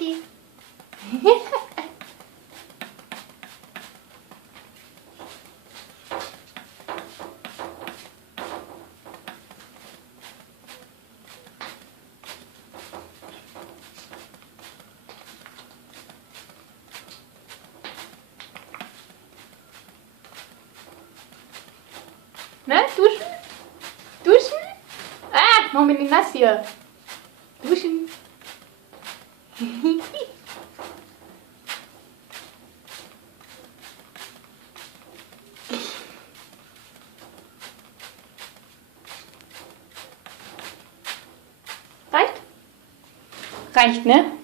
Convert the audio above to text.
Okay. Ne? Duschen? Duschen? Ah, mach mich nicht nass hier. Duschen. Reicht? Reicht, ne?